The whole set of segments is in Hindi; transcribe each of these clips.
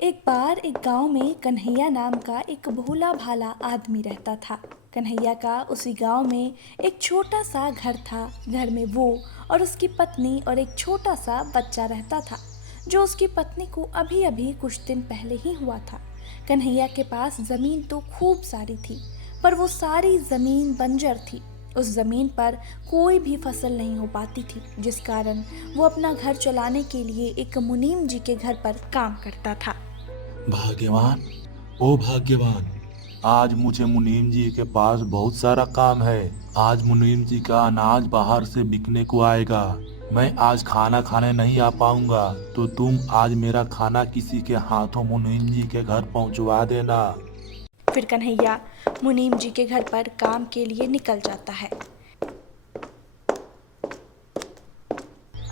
एक बार एक गांव में कन्हैया नाम का एक भोला भाला आदमी रहता था। कन्हैया का उसी गांव में एक छोटा सा घर था। घर में वो और उसकी पत्नी और एक छोटा सा बच्चा रहता था, जो उसकी पत्नी को अभी अभी कुछ दिन पहले ही हुआ था। कन्हैया के पास जमीन तो खूब सारी थी, पर वो सारी जमीन बंजर थी। उस जमीन पर कोई भी फसल नहीं हो पाती थी, जिस कारण वो अपना घर चलाने के लिए एक मुनीम जी के घर पर काम करता था। भाग्यवान, ओ भाग्यवान, आज मुझे मुनीम जी के पास बहुत सारा काम है। आज मुनीम जी का अनाज बाहर से बिकने को आएगा। मैं आज खाना खाने नहीं आ पाऊंगा, तो तुम आज मेरा खाना किसी के हाथों मुनीम जी के घर पहुंचवा देना। फिर कन्हैया मुनीम जी के घर पर काम के लिए निकल जाता है।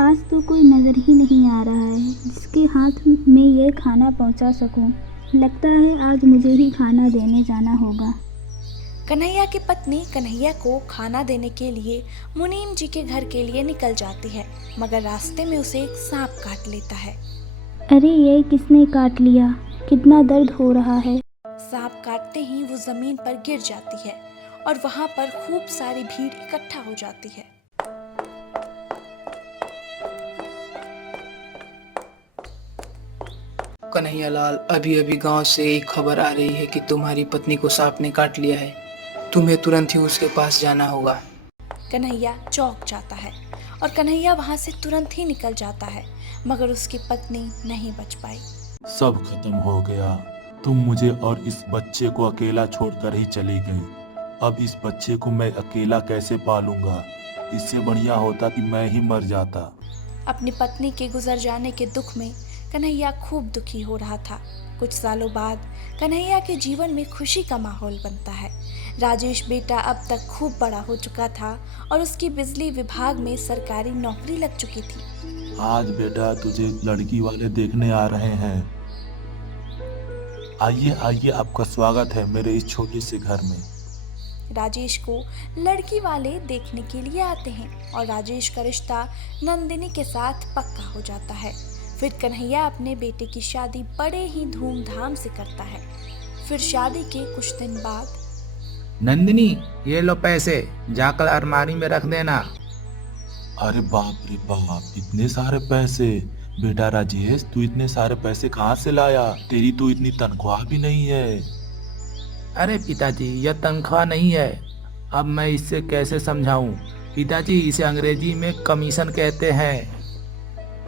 आज तो कोई नज़र ही नहीं आ रहा है जिसके हाथ में ये खाना पहुंचा सकूं। लगता है आज मुझे ही खाना देने जाना होगा। कन्हैया की पत्नी कन्हैया को खाना देने के लिए मुनीम जी के घर के लिए निकल जाती है, मगर रास्ते में उसे एक सांप काट लेता है। अरे ये किसने काट लिया? कितना दर्द हो रहा है। सांप काटते ही वो जमीन पर गिर जाती है और वहां पर खूब सारी भीड़ इकट्ठा हो जाती है। कन्हैया लाल, अभी अभी गांव से एक खबर आ रही है कि तुम्हारी पत्नी को सांप ने काट लिया है। तुम्हें तुरंत ही उसके पास जाना होगा। कन्हैया चौंक जाता है और कन्हैया वहां से तुरंत ही निकल जाता है, मगर उसकी पत्नी नहीं बच पाई। सब खत्म हो गया। तुम मुझे और इस बच्चे को अकेला छोड़कर ही चली गई। अब इस बच्चे को मैं अकेला कैसे पालूंगा? इससे बढ़िया होता कि मैं ही मर जाता। अपनी पत्नी के गुजर जाने के दुख में कन्हैया खूब दुखी हो रहा था। कुछ सालों बाद कन्हैया के जीवन में खुशी का माहौल बनता है। राजेश बेटा अब तक खूब बड़ा हो चुका था और उसकी बिजली विभाग में सरकारी नौकरी लग चुकी थी। आज बेटा तुझे लड़की वाले देखने आ रहे हैं। आइए आइए, आपका स्वागत है मेरे इस छोटे से घर में। राजेश को लड़की वाले देखने के लिए आते हैं और राजेश का रिश्ता नंदिनी के साथ पक्का हो जाता है। फिर कन्हैया अपने बेटे की शादी बड़े ही धूमधाम से करता है। फिर शादी के कुछ दिन बाद नंदिनी, ये लो पैसे, जाकर अलमारी में रख देना। अरे बाप रे बाप, इतने सारे पैसे! बेटा राजेश, तू इतने सारे पैसे कहाँ से लाया? तेरी तो इतनी तनख्वाह भी नहीं है। अरे पिताजी, यह तनख्वाह नहीं है। अब मैं इससे कैसे समझाऊं? पिताजी, इसे अंग्रेजी में कमीशन कहते हैं।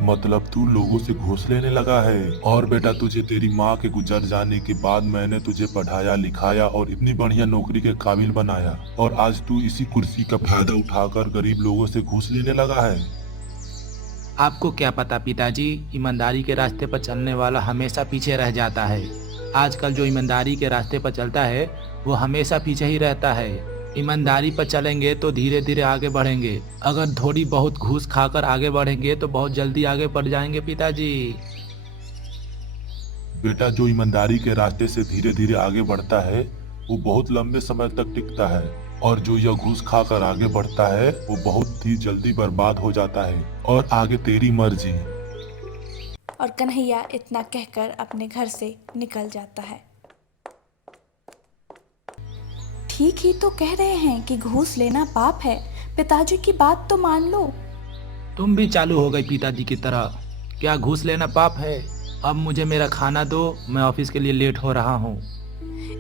मतलब तू लोगों से घूस लेने लगा है? और बेटा, तुझे तेरी माँ के गुजर जाने के बाद मैंने तुझे पढ़ाया लिखाया और इतनी बढ़िया नौकरी के काबिल बनाया, और आज तू इसी कुर्सी का फायदा उठाकर गरीब लोगों से घूस लेने लगा है। आपको क्या पता पिताजी, ईमानदारी के रास्ते पर चलने वाला हमेशा पीछे रह जाता है। आजकल जो ईमानदारी के रास्ते पर चलता है वो हमेशा पीछे ही रहता है। ईमानदारी पर चलेंगे तो धीरे धीरे आगे बढ़ेंगे। अगर थोड़ी बहुत घूस खाकर आगे बढ़ेंगे तो बहुत जल्दी आगे बढ़ जाएंगे पिताजी। बेटा, जो ईमानदारी के रास्ते से धीरे धीरे आगे बढ़ता है वो बहुत लंबे समय तक टिकता है, और जो यह घूस खाकर आगे बढ़ता है वो बहुत ही जल्दी बर्बाद हो जाता है। और आगे तेरी मर्जी। और कन्हैया इतना कहकर अपने घर से निकल जाता है। ठीक ही तो कह रहे हैं कि घूस लेना पाप है। पिताजी की बात तो मान लो। तुम भी चालू हो गई पिताजी की तरह। क्या घूस लेना पाप है? अब मुझे मेरा खाना दो, मैं ऑफिस के लिए लेट हो रहा हूँ।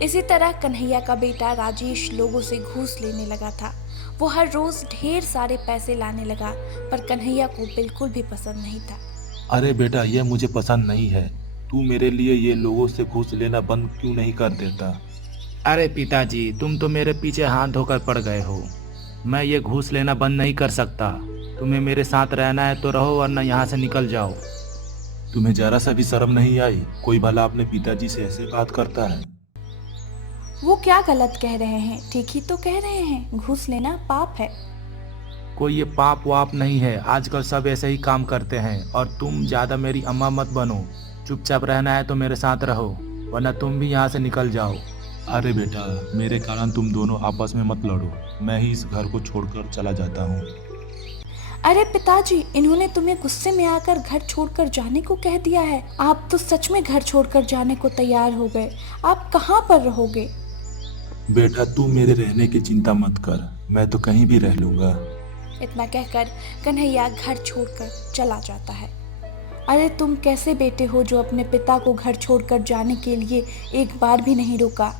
इसी तरह कन्हैया का बेटा राजेश लोगों से घूस लेने लगा था। वो हर रोज ढेर सारे पैसे लाने लगा, पर कन्हैया को बिल्कुल भी पसंद नहीं था। अरे बेटा, यह मुझे पसंद नहीं है। तू मेरे लिए ये लोगों से घूस लेना बंद क्यों नहीं कर देता? अरे पिताजी, तुम तो मेरे पीछे हाथ धोकर पड़ गए हो। मैं ये घूस लेना बंद नहीं कर सकता। तुम्हें मेरे साथ रहना है तो रहो, वरना यहाँ से निकल जाओ। तुम्हें जरा सा भी शर्म नहीं आई? कोई भला अपने पिताजी से ऐसे बात करता है? वो क्या गलत कह रहे हैं? ठीक ही तो कह रहे हैं, घूस लेना पाप है। कोई ये पाप वाप नहीं है। आजकल सब ऐसे ही काम करते हैं। और तुम ज्यादा मेरी अम्मा मत बनो। चुपचाप रहना है तो मेरे साथ रहो, वरना तुम भी यहाँ से निकल जाओ। अरे बेटा, मेरे कारण तुम दोनों आपस में मत लड़ो। मैं ही इस घर को छोड़कर चला जाता हूँ। अरे पिताजी, इन्होंने तुम्हें गुस्से में आकर घर छोड़कर जाने को कह दिया है। आप तो सच में घर छोड़कर जाने को तैयार हो गए। आप कहाँ पर रहोगे? बेटा तू मेरे रहने की चिंता मत कर, मैं तो कहीं भी रह लूंगा। इतना कहकर कन्हैया घर छोड़कर चला जाता है। अरे तुम कैसे बेटे हो जो अपने पिता को घर छोड़कर जाने के लिए एक बार भी नहीं रुका।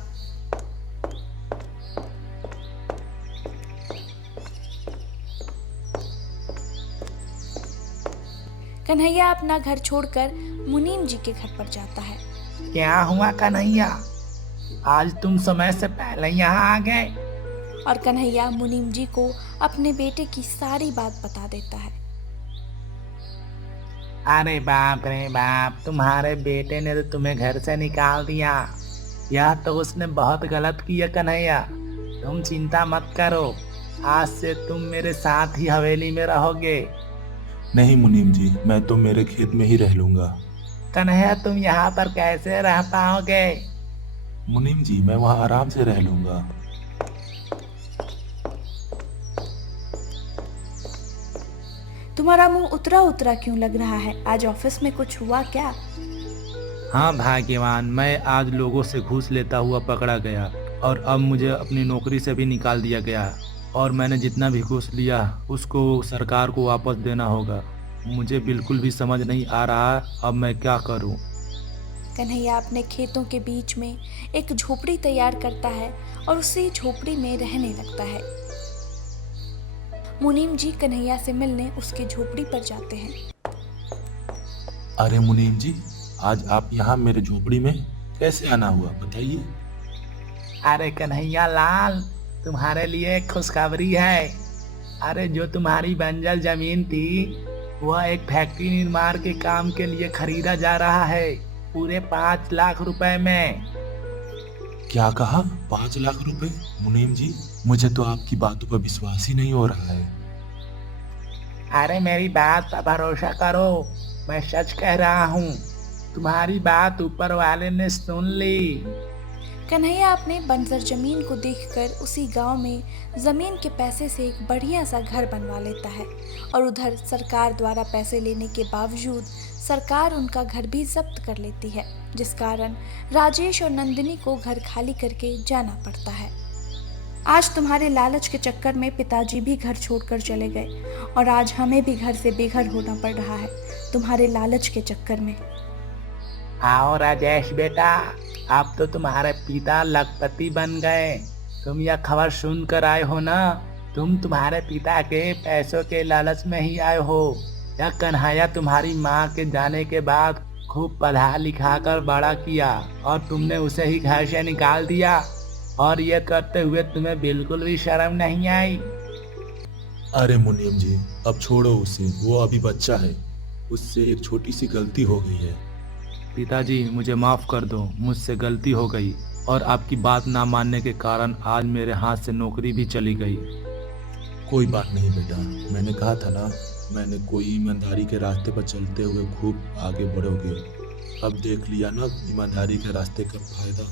कन्हैया अपना घर छोड़कर मुनीम जी के घर पर जाता है। क्या हुआ कन्हैया, आज तुम समय से पहले यहाँ आ गए? और कन्हैया मुनीम जी को अपने बेटे की सारी बात बता देता है। अरे बाप रे बाप, तुम्हारे बेटे ने तो तुम्हें घर से निकाल दिया। यह तो उसने बहुत गलत किया कन्हैया। तुम चिंता मत करो, आज से तुम मेरे साथ ही हवेली में रहोगे। नहीं मुनीम जी, मैं तो मेरे खेत में ही रह लूंगा। कन्हैया तुम यहाँ पर कैसे रह पाओगे? मुनीम जी मैं वहाँ आराम से रह लूंगा। तुम्हारा मुंह उतरा उतरा क्यों लग रहा है? आज ऑफिस में कुछ हुआ क्या? हाँ भाग्यवान, मैं आज लोगों से घूस लेता हुआ पकड़ा गया और अब मुझे अपनी नौकरी से भी निकाल दिया गया। और मैंने जितना भी घूस लिया उसको सरकार को वापस देना होगा। मुझे बिल्कुल भी समझ नहीं आ रहा अब मैं क्या करूं। कन्हैया अपने खेतों के बीच में एक झोपड़ी तैयार करता है और उसी झोपड़ी में रहने लगता है। मुनीम जी कन्हैया से मिलने उसके झोपड़ी पर जाते हैं। अरे मुनीम जी, आज आप यहाँ मेरे झोपड़ी में कैसे आना हुआ, बताइए। अरे कन्हैया लाल, तुम्हारे लिए एक खुशखबरी है। अरे जो तुम्हारी बंजर जमीन थी वह एक फैक्ट्री निर्माण के काम के लिए खरीदा जा रहा है, पूरे 5 लाख रुपए में। क्या कहा? 5 लाख रुपए? मुनीम जी मुझे तो आपकी बातों पर विश्वास ही नहीं हो रहा है। अरे मेरी बात पर भरोसा करो, मैं सच कह रहा हूँ। तुम्हारी बात ऊपर वाले ने सुन ली। कन्हैया अपने बंजर जमीन को देखकर उसी गांव में जमीन के पैसे से एक बढ़िया सा घर बनवा लेता है और उधर सरकार द्वारा पैसे लेने के बावजूद सरकार उनका घर भी जब्त कर लेती है, जिस कारण राजेश और नंदिनी को घर खाली करके जाना पड़ता है। आज तुम्हारे लालच के चक्कर में पिताजी भी घर छोड़कर चले गए और आज हमें भी घर से बेघर होना पड़ रहा है तुम्हारे लालच के चक्कर में। आओ राजेश बेटा, अब तो तुम्हारे पिता लखपति बन गए। तुम यह खबर सुनकर आए हो ना? तुम तुम्हारे पिता के पैसों के लालच में ही आए हो। यह कन्हैया तुम्हारी माँ के जाने के बाद खूब पढ़ा लिखा कर बड़ा किया और तुमने उसे ही घर से निकाल दिया, और ये करते हुए तुम्हें बिल्कुल भी शर्म नहीं आई। अरे मुनीम जी अब छोड़ो उसे, वो अभी बच्चा है, उससे एक छोटी सी गलती हो गई है। पिताजी मुझे माफ़ कर दो, मुझसे गलती हो गई और आपकी बात ना मानने के कारण आज मेरे हाथ से नौकरी भी चली गई। कोई बात नहीं बेटा, मैंने कहा था ना, मैंने कोई ईमानदारी के रास्ते पर चलते हुए खूब आगे बढ़ोगे। अब देख लिया ना ईमानदारी के रास्ते का फायदा।